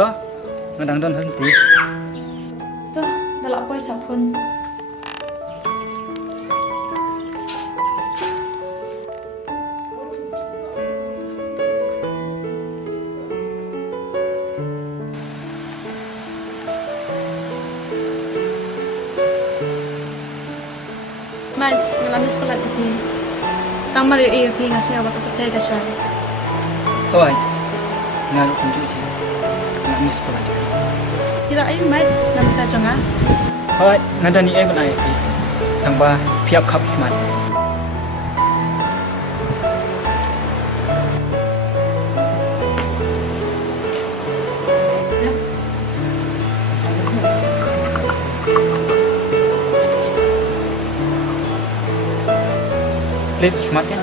toh ngadang don henti. Toh, dalak boy sapun. Mal, ngalamis pala dito. Tang Mario EFP ngasih awak kapatay ka siya. Oi, ngalu kunjuk je. Ngamis pula je. Kira ayo mat, namita jangan. Oi, ngadani ai benai pi. Tangba piap khap himat. Lihat himat kan?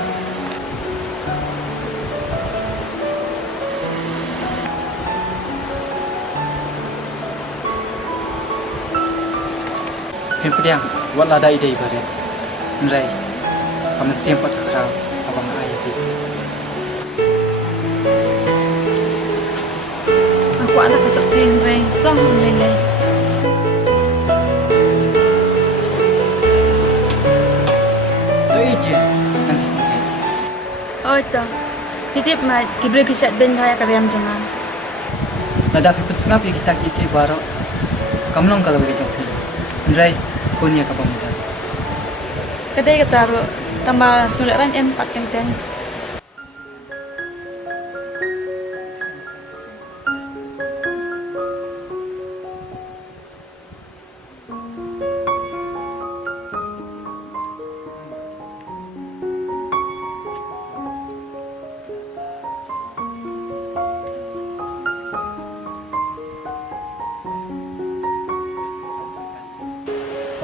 Pempedia, buat lada ide ibarat. Nrai, kamu siap pat kerau, abang ayah pi. Aku ada kesaktian Ray, toh lelai. Doi je, kan seperti. Oh itu, hitip mat, kibra kisah ben bahaya karyam jangan. Lada pipet sengap ya kita kiki baru. Kamu nong kalau begitu pi. Nrai, punya kapal muda. Kadai kataru, tambah semularan empat kenten.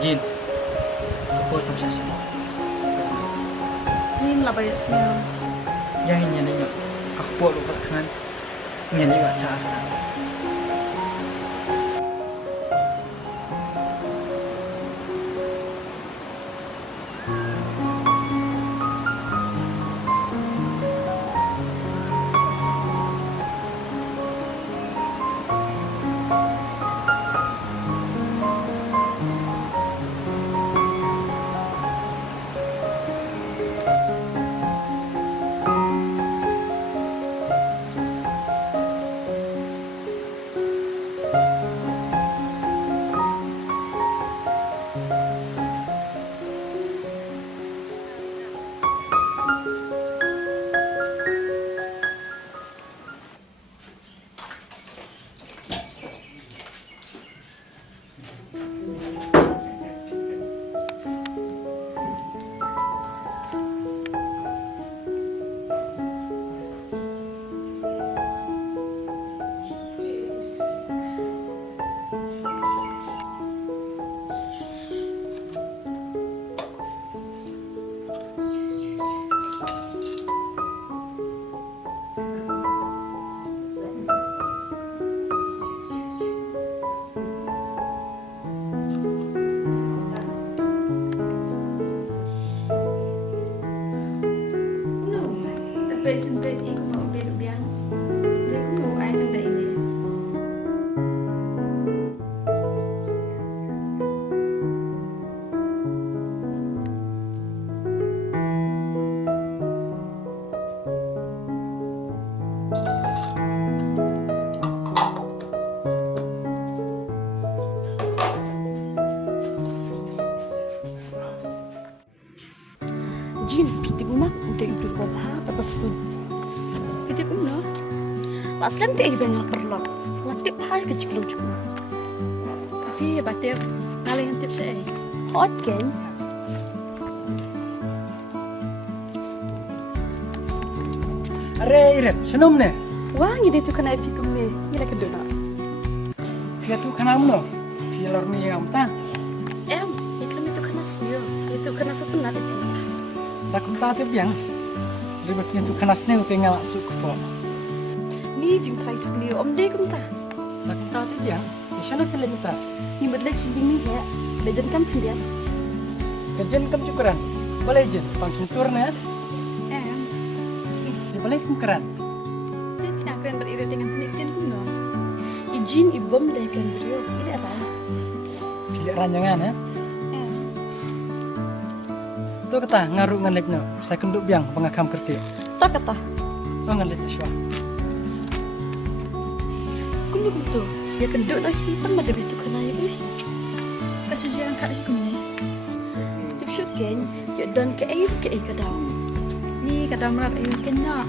Jin, kapur tam sasa. Ini lah banyak siang. Yang ini nanya, kapur lupa kan? Ini juga cara. Sempit ikut mau biang, mereka mau air tanda ini. Jin, piti buma untuk itu bapa atas pun. Kita pun no. Aslam teh iban nak perlu. Latip hai kecil juga. Tapi batip, nalih yang tip saya. Hot kan? Are iret, senum ne? Wah, ini tu kena fikir ni. Ini kedua. Fiat tu kan amno. Fiat ni yang amta. Iklim itu kena senior. Itu kena satu nanti. Lakum ta te biang. Libat ni tu kan asne tinggal suk fo. Ni jing try senior. Deh kumta. Lakum ta te biang. Isana pele kita. Ni berlek sendiri ni ya. Lejan kan dia. Kejen kam cukuran. Balai jen pangkin turna. Di balai kum keran. Dia tidak akan beririt dengan penelitian kuno. Jin ibom deh kan beliau. Tidak lah. Pilih ranjangan ya. Tu kata ngaruh ngalit no. Saya kenduk biang pengakam kerja. Tak kata. Oh ngalit syua. Kum tu. Ya kenduk dah hitam ada betul kena ya boleh. Kasih jangan kat kum ni. Tip syuken, ya don ke kadang. Ni kadang merat ayu kena.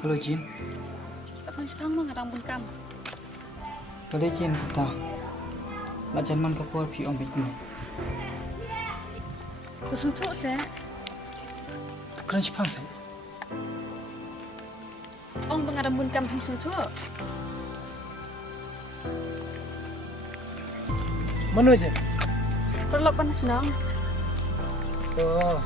Hello Jin. Sapon sipang mo ngadang bun kam. Boleh Jin kata. Nak jangan kapur pi om betul. Kusutu se. Keren sipang saya. Ong pengadang bun kam hang sutu. Mana je? Perlok panas nang. Oh,